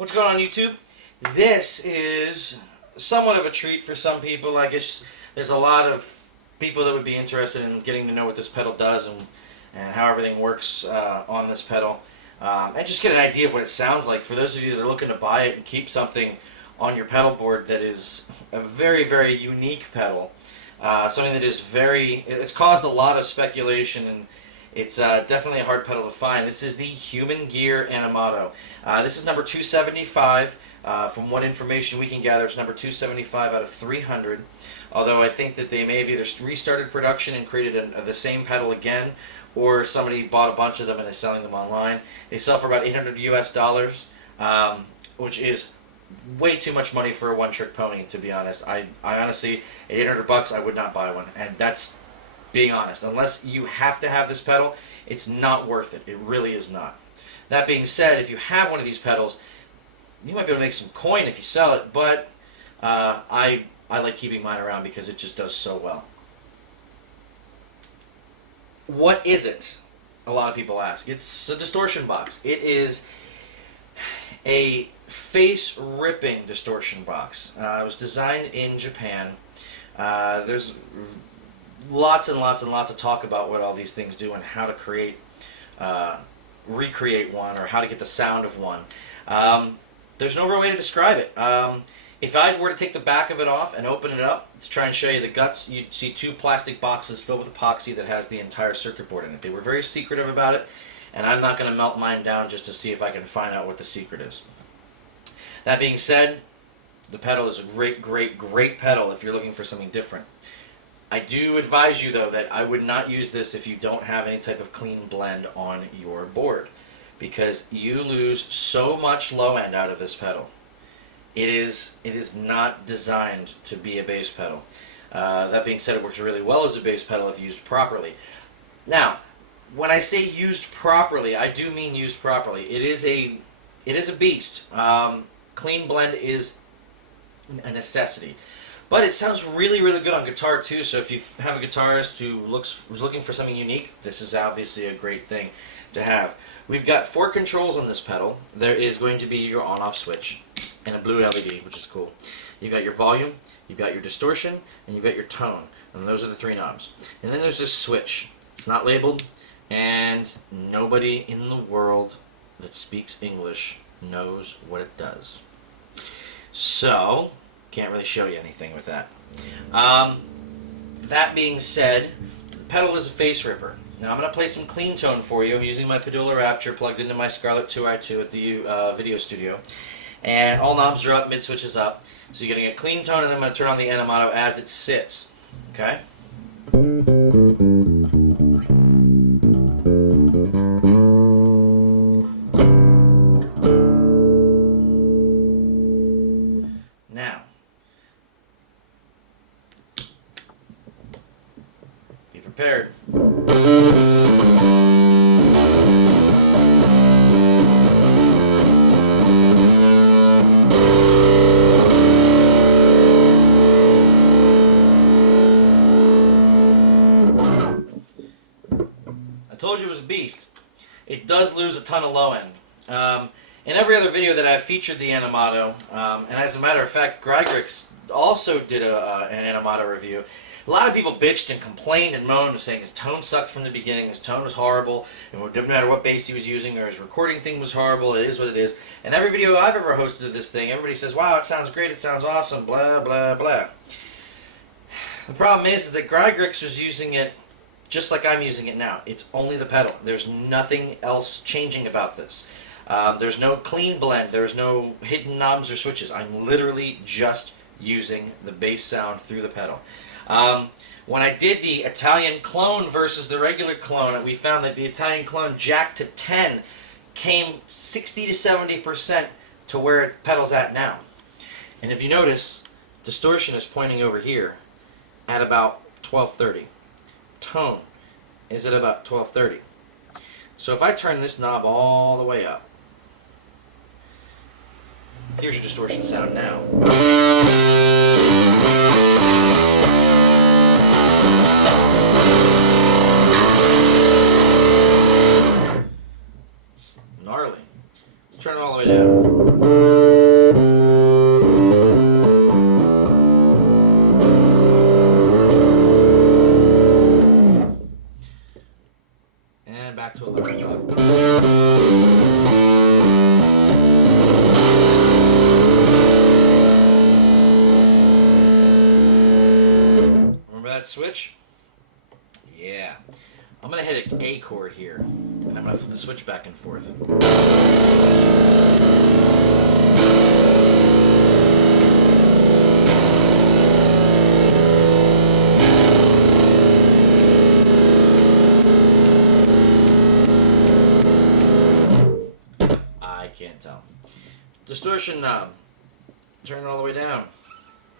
What's going on, YouTube? This is somewhat of a treat for some people. I guess there's a lot of people that would be interested in getting to know what this pedal does and how everything works on this pedal. And just get an idea of what it sounds like. For those of you that are looking to buy it and keep something on your pedal board that is a very, very unique pedal. Something that is it's caused a lot of speculation, and it's definitely a hard pedal to find. This is the Human Gear Animato. This is number 275. From what information we can gather, it's number 275 out of 300. Although I think that they may have either restarted production and created the same pedal again, or somebody bought a bunch of them and is selling them online. They sell for about $800 US, which is way too much money for a one-trick pony, to be honest. I honestly, at $800 I would not buy one, and that's being honest. Unless you have to have this pedal, it's not worth it. It really is not. That being said, if you have one of these pedals, you might be able to make some coin if you sell it, but I like keeping mine around because it just does so well. What is it? A lot of people ask. It's a distortion box. It is a face-ripping distortion box. It was designed in Japan. There's lots and lots and lots of talk about what all these things do and how to recreate one, or how to get the sound of one. There's no real way to describe it. If I were to take the back of it off and open it up to try and show you the guts, you'd see two plastic boxes filled with epoxy that has the entire circuit board in it. They were very secretive about it, and I'm not going to melt mine down just to see if I can find out what the secret is. That being said, the pedal is a great, great, great pedal if you're looking for something different. I do advise you, though, that I would not use this if you don't have any type of clean blend on your board, because you lose so much low end out of this pedal. It is not designed to be a bass pedal. That being said, it works really well as a bass pedal if used properly. Now, when I say used properly, I do mean used properly. It is a beast. Clean blend is a necessity. But it sounds really, really good on guitar too, so if you have a guitarist who was looking for something unique, this is obviously a great thing to have. We've got 4 controls on this pedal. There is going to be your on-off switch and a blue LED, which is cool. You've got your volume, you've got your distortion, and you've got your tone. And those are the 3 knobs. And then there's this switch. It's not labeled, and nobody in the world that speaks English knows what it does. So, can't really show you anything with that. That being said, the pedal is a face ripper. Now I'm going to play some clean tone for you. I'm using my Padula Rapture plugged into my Scarlett 2i2 at the video studio. And all knobs are up, mid switch is up. So you're getting a clean tone, and then I'm going to turn on the Animato as it sits. Okay? Now, be prepared. I told you it was a beast. It does lose a ton of low end. In every other video that I've featured the Animato, and as a matter of fact, Grygrix also did an Animato review. A lot of people bitched and complained and moaned, saying his tone sucked from the beginning, his tone was horrible, and no matter what bass he was using or his recording thing was horrible, it is what it is. And every video I've ever hosted of this thing, everybody says, wow, it sounds great, it sounds awesome, blah, blah, blah. The problem is that Grygrix was using it just like I'm using it now. It's only the pedal. There's nothing else changing about this. There's no clean blend. There's no hidden knobs or switches. I'm literally just using the bass sound through the pedal. When I did the Italian clone versus the regular clone, we found that the Italian clone jacked to 10 came 60 to 70% to where the pedal's at now. And if you notice, distortion is pointing over here at about 1230. Tone is at about 1230. So if I turn this knob all the way up, here's your distortion sound now. It's gnarly. Let's turn it all the way down. that switch? Yeah. I'm going to hit an A chord here, and I'm going to flip the switch back and forth. I can't tell. Distortion knob. Turn it all the way down.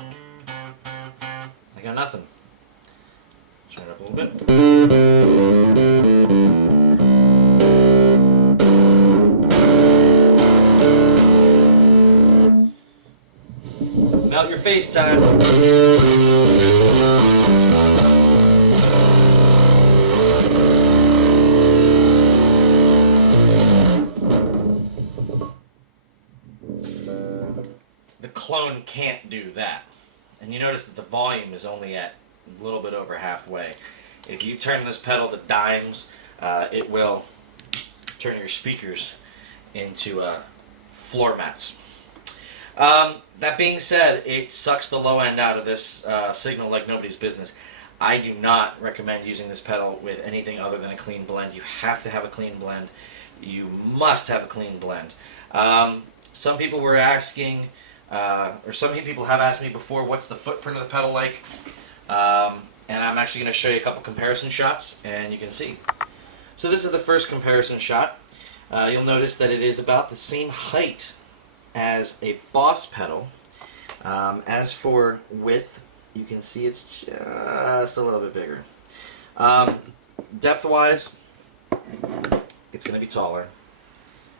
I got nothing. Turn it up a little bit. Melt your face time. The clone can't do that. And you notice that the volume is only at a little bit over halfway. If you turn this pedal to dimes, it will turn your speakers into floor mats. That being said, it sucks the low end out of this signal like nobody's business. I do not recommend using this pedal with anything other than a clean blend. You have to have a clean blend. You must have a clean blend. Some people were asking, or some people have asked me before, what's the footprint of the pedal like? And I'm actually going to show you a couple comparison shots, and you can see. So this is the first comparison shot. You'll notice that it is about the same height as a Boss pedal. As for width, you can see it's just a little bit bigger. Depth-wise, it's going to be taller.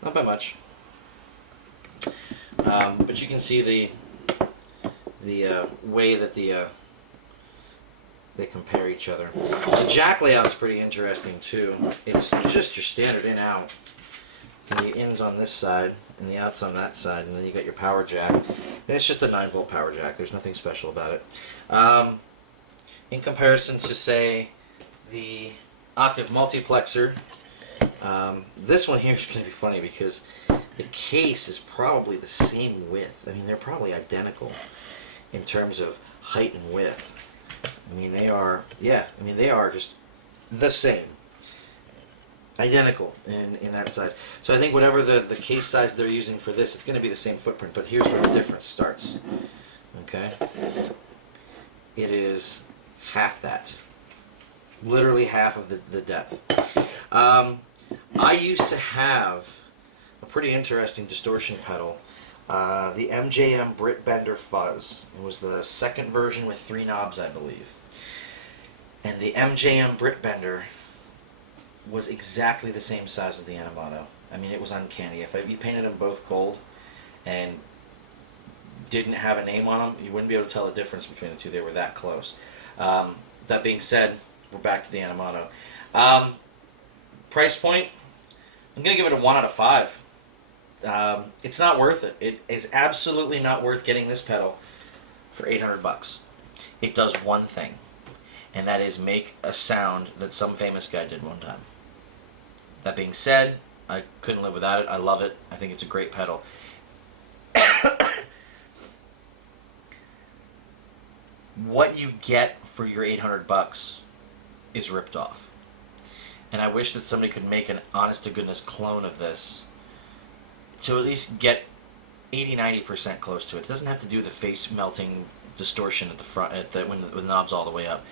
Not by much. But you can see the way that they compare each other. The jack layout's pretty interesting too. It's just your standard in-out. And the in's on this side, and the out's on that side, and then you got your power jack. And it's just a 9-volt power jack. There's nothing special about it. In comparison to, say, the octave multiplexer, this one here is going to be funny because the case is probably the same width. I mean, they're probably identical in terms of height and width. I mean, they are, yeah, I mean, they are just the same. Identical in that size. So I think whatever the case size they're using for this, it's going to be the same footprint, but here's where the difference starts. Okay? It is half that. Literally half of the depth. I used to have a pretty interesting distortion pedal. The MJM Brit Bender Fuzz. It was the second version with 3 knobs, I believe. And the MJM Brit Bender was exactly the same size as the Animato. I mean, it was uncanny. If you painted them both gold and didn't have a name on them, you wouldn't be able to tell the difference between the two. They were that close. That being said, we're back to the Animato. Price point, I'm going to give it a 1 out of 5. It's not worth it. It is absolutely not worth getting this pedal for $800. It does one thing, and that is make a sound that some famous guy did one time. That being said, I couldn't live without it. I love it. I think it's a great pedal. What you get for your $800 is ripped off. And I wish that somebody could make an honest-to-goodness clone of this to at least get 80-90% close to it. It doesn't have to do the face-melting distortion at the front, when the knob's all the way up.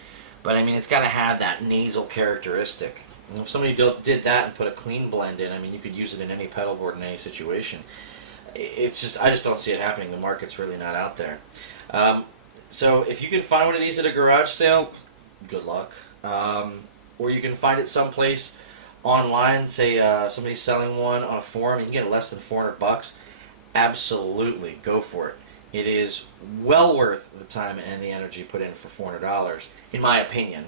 But I mean, it's got to have that nasal characteristic. And if somebody did that and put a clean blend in, I mean, you could use it in any pedal board in any situation. It's just, I just don't see it happening. The market's really not out there. So if you can find one of these at a garage sale, good luck. Or you can find it someplace online, say somebody's selling one on a forum, and you can get it less than $400. Absolutely, go for it. It is well worth the time and the energy put in for $400, in my opinion.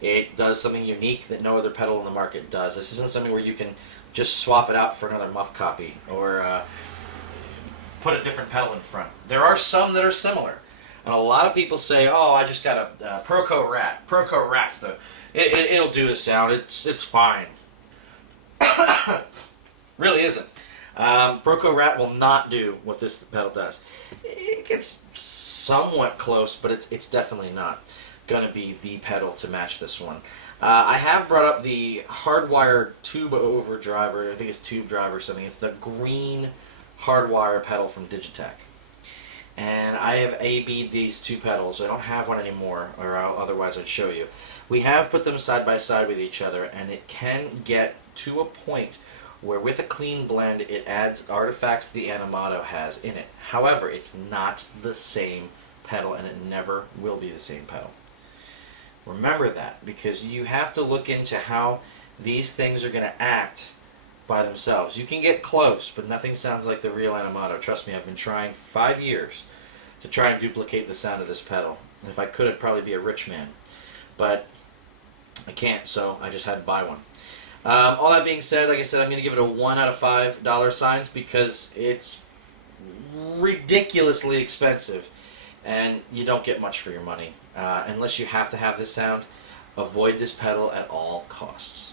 It does something unique that no other pedal in the market does. This isn't something where you can just swap it out for another muff copy or put a different pedal in front. There are some that are similar. And a lot of people say, oh, I just got a Proco Rat. Proco Rat's it'll do the sound. It's fine. Really isn't. Proco Rat will not do what this pedal does. It gets somewhat close, but it's definitely not. going to be the pedal to match this one. I have brought up the hardwire tube overdrive, I think it's tube drive or something. It's the green hardwire pedal from Digitech. And I have A-B'd these two pedals. I don't have one anymore, or otherwise I'd show you. We have put them side by side with each other, and it can get to a point where with a clean blend it adds artifacts the Animato has in it. However, it's not the same pedal, and it never will be the same pedal. Remember that, because you have to look into how these things are going to act by themselves. You can get close, but nothing sounds like the real Animato. Trust me, I've been trying for 5 years to try and duplicate the sound of this pedal. And if I could, I'd probably be a rich man. But I can't, so I just had to buy one. All that being said, like I said, I'm going to give it a 1 out of 5 dollar signs because it's ridiculously expensive. And you don't get much for your money. Unless you have to have this sound, avoid this pedal at all costs.